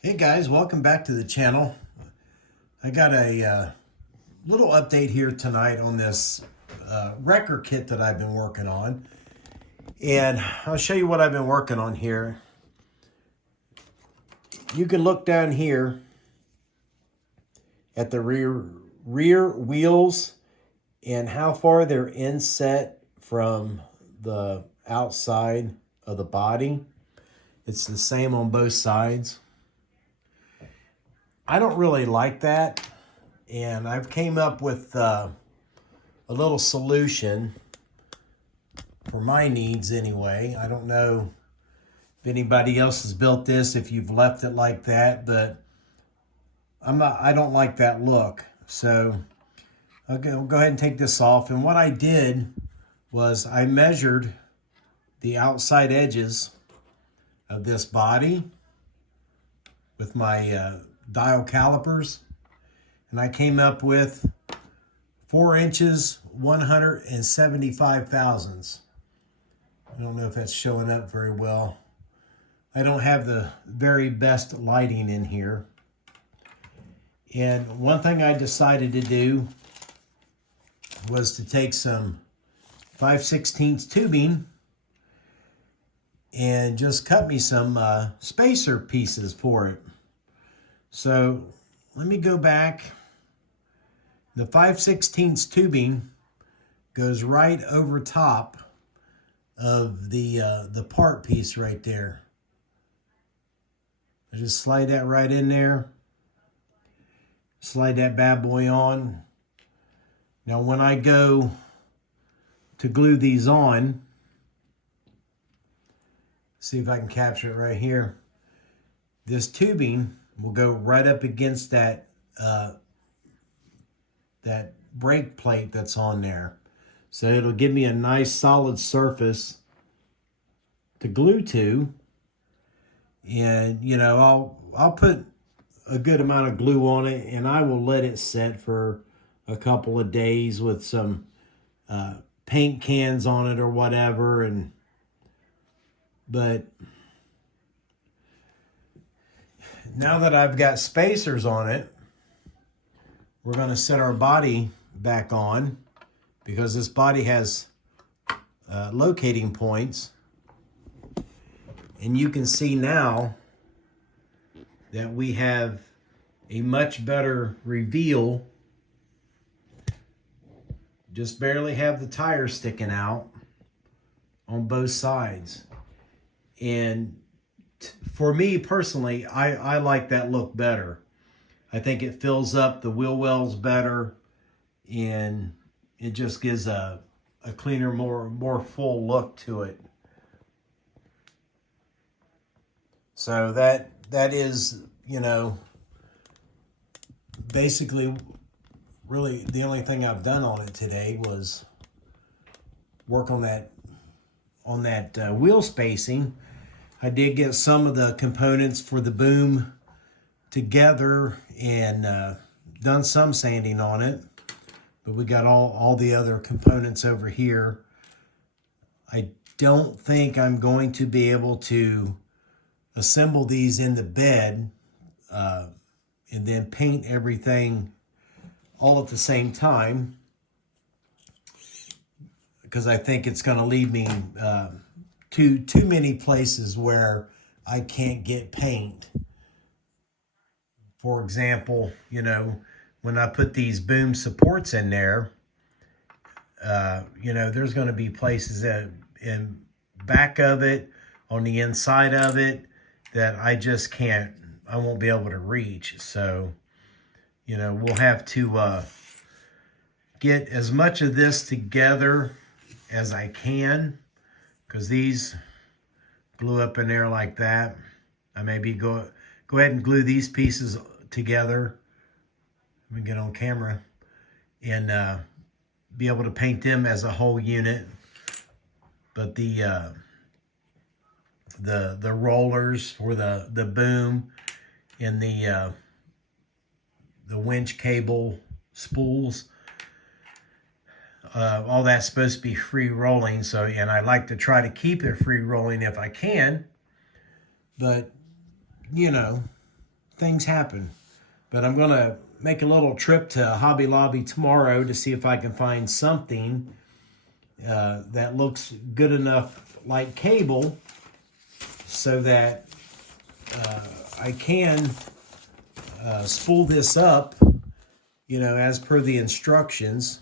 Hey guys, welcome back to the channel. I got a little update here tonight on this wrecker kit that I've been working on. And I'll show you what I've been working on here. You can look down here at the rear wheels and how far they're inset from the outside of the body. It's the same on both sides. I don't really like that, and I've came up with a little solution for my needs anyway. I don't know if anybody else has built this, if you've left it like that, but I don't like that look. So I'll go ahead and take this off. And what I did was I measured the outside edges of this body with my dial calipers, and I came up with 4 inches 175 thousandths. I don't know if that's showing up very well. I don't have the very best lighting in here. And one thing I decided to do was to take some 5/16 tubing and just cut me some spacer pieces for it. So let me go back. The 5/16 tubing goes right over top of the part piece right there. I just slide that right in there. Slide that bad boy on. Now when I go to glue these on, see if I can capture it right here. This tubing will go right up against that that brake plate that's on there. So it'll give me a nice solid surface to glue to. And you know, I'll put a good amount of glue on it, and I will let it set for a couple of days with some paint cans on it or whatever. But now that I've got spacers on it, we're going to set our body back on, because this body has locating points. And you can see now that we have a much better reveal. Just barely have the tires sticking out on both sides. And for me personally, I like that look better. I think it fills up the wheel wells better, and it just gives a cleaner, more full look to it. So that is, you know, basically really the only thing I've done on it today was work on that wheel spacing. I did get some of the components for the boom together and done some sanding on it, but we got all the other components over here. I don't think I'm going to be able to assemble these in the bed and then paint everything all at the same time, because I think it's going to leave me too many places where I can't get paint. For example, you know, when I put these boom supports in there, you know, there's going to be places that in back of it, on the inside of it, that I just can't, I won't be able to reach. So, you know, we'll have to get as much of this together as I can, because these glue up in there like that. I maybe go ahead and glue these pieces together. Let me get on camera and be able to paint them as a whole unit. But the rollers for the boom and the winch cable spools, all that's supposed to be free rolling. So, and I like to try to keep it free rolling if I can. But, you know, things happen. But I'm going to make a little trip to Hobby Lobby tomorrow to see if I can find something that looks good enough like cable so that I can spool this up, you know, as per the instructions,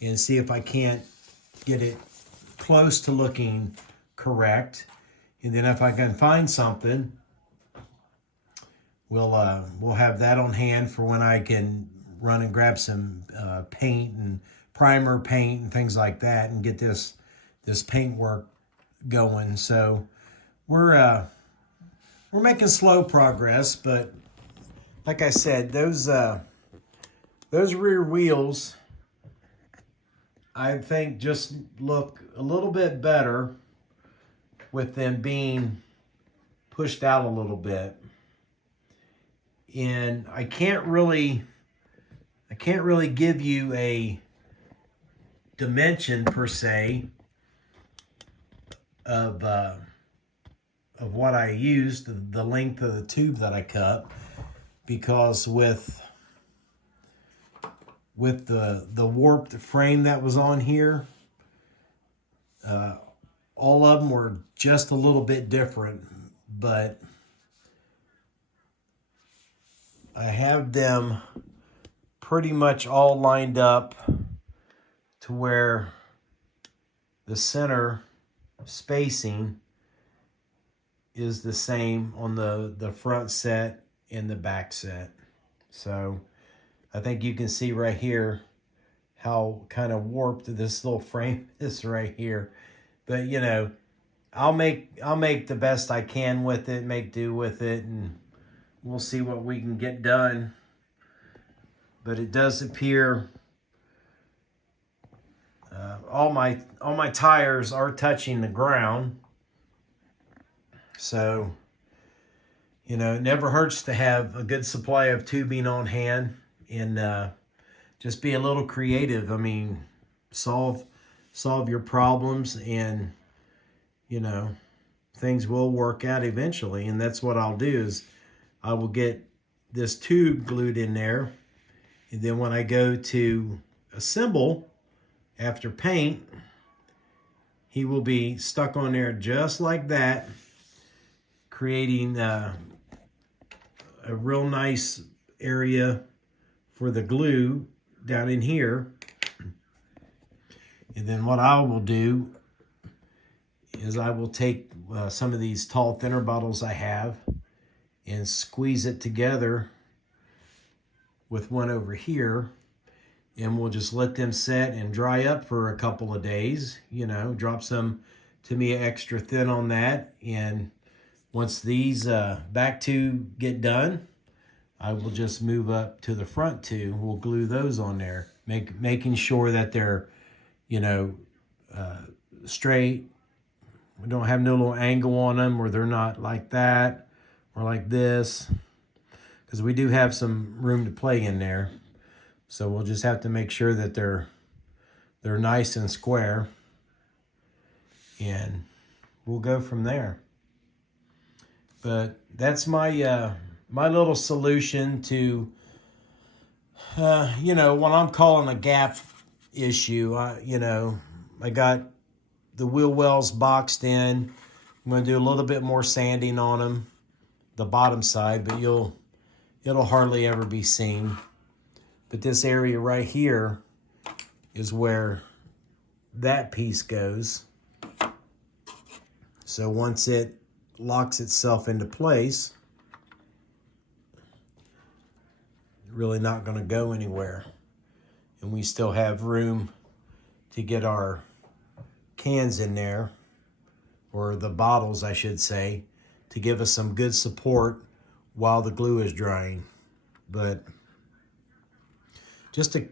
and see if I can't get it close to looking correct. And then if I can find something, we'll have that on hand for when I can run and grab some paint and primer paint and things like that, and get this paint work going. So we're making slow progress, but like I said, those rear wheels, I think, just look a little bit better with them being pushed out a little bit. And I can't really give you a dimension per se of what I used, the length of the tube that I cut, because with the warped frame that was on here, all of them were just a little bit different, but I have them pretty much all lined up to where the center spacing is the same on the front set and the back set. So I think you can see right here how kind of warped this little frame is right here. But you know, I'll make the best I can with it, make do with it, and we'll see what we can get done. But it does appear all my tires are touching the ground. So, you know, it never hurts to have a good supply of tubing on hand, and just be a little creative. I mean, solve your problems, and you know, things will work out eventually. And that's what I'll do, is I will get this tube glued in there, and then when I go to assemble after paint, he will be stuck on there just like that, creating a real nice area for the glue down in here. And then what I will do is I will take some of these tall thinner bottles I have and squeeze it together with one over here, and we'll just let them set and dry up for a couple of days. You know, drop some to me extra thin on that, and once these back two get done, I will just move up to the front two. We'll glue those on there, making sure that they're, you know, straight. We don't have no little angle on them, or they're not like that or like this, because we do have some room to play in there. So we'll just have to make sure that they're nice and square, and we'll go from there. But that's my my little solution to you know, what I'm calling a gap issue. You know, I got the wheel wells boxed in. I'm going to do a little bit more sanding on them, the bottom side, but it'll hardly ever be seen. But this area right here is where that piece goes. So once it locks itself into place, really not going to go anywhere. And we still have room to get our cans in there, or the bottles, I should say, to give us some good support while the glue is drying. But just a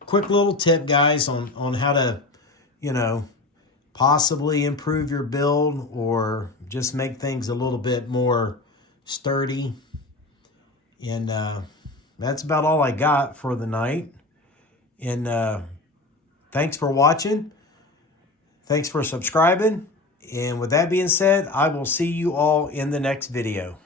quick little tip, guys, on how to, you know, possibly improve your build, or just make things a little bit more sturdy. And that's about all I got for the night. And thanks for watching. Thanks for subscribing. And with that being said, I will see you all in the next video.